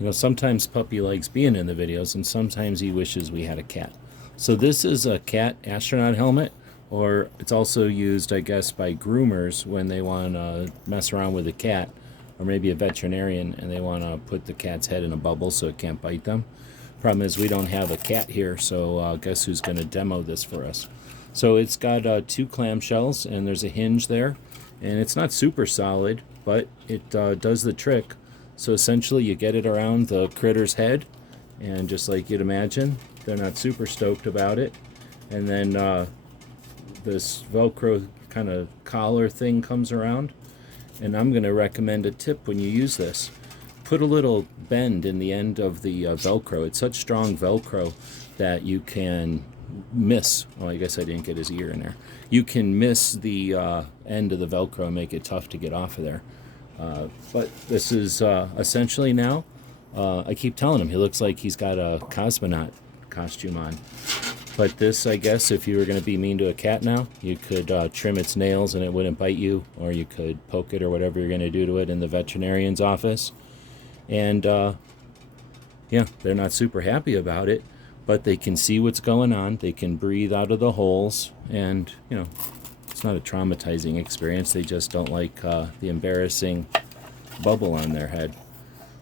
You know, sometimes Puppy likes being in the videos, and sometimes he wishes we had a cat. So this is a cat astronaut helmet, or it's also used, I guess, by groomers when they want to mess around with a cat, or maybe a veterinarian, and they want to put the cat's head in a bubble so it can't bite them. Problem is we don't have a cat here, so guess who's going to demo this for us. So it's got 2 clamshells, and there's a hinge there, and it's not super solid, but it does the trick. So essentially you get it around the critter's head, and just like you'd imagine, they're not super stoked about it. And then this Velcro kind of collar thing comes around, and I'm going to recommend a tip when you use this. Put a little bend in the end of the Velcro. It's such strong Velcro that you can miss, well, I guess I didn't get his ear in there. You can miss the end of the Velcro and make it tough to get off of there. But this is essentially now, I keep telling him he looks like he's got a cosmonaut costume on. But this, I guess, if you were going to be mean to a cat now, you could trim its nails and it wouldn't bite you, or you could poke it or whatever you're going to do to it in the veterinarian's office. And yeah, they're not super happy about it, but they can see what's going on. They can breathe out of the holes, and, you know, it's not a traumatizing experience. They just don't like the embarrassing bubble on their head.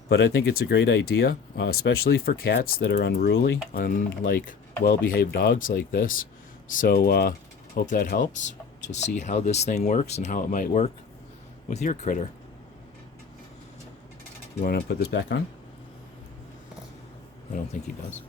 But I think it's a great idea, especially for cats that are unruly, unlike well-behaved dogs like this. So hope that helps to see how this thing works and how it might work with your critter. You want to put this back on? I don't think he does.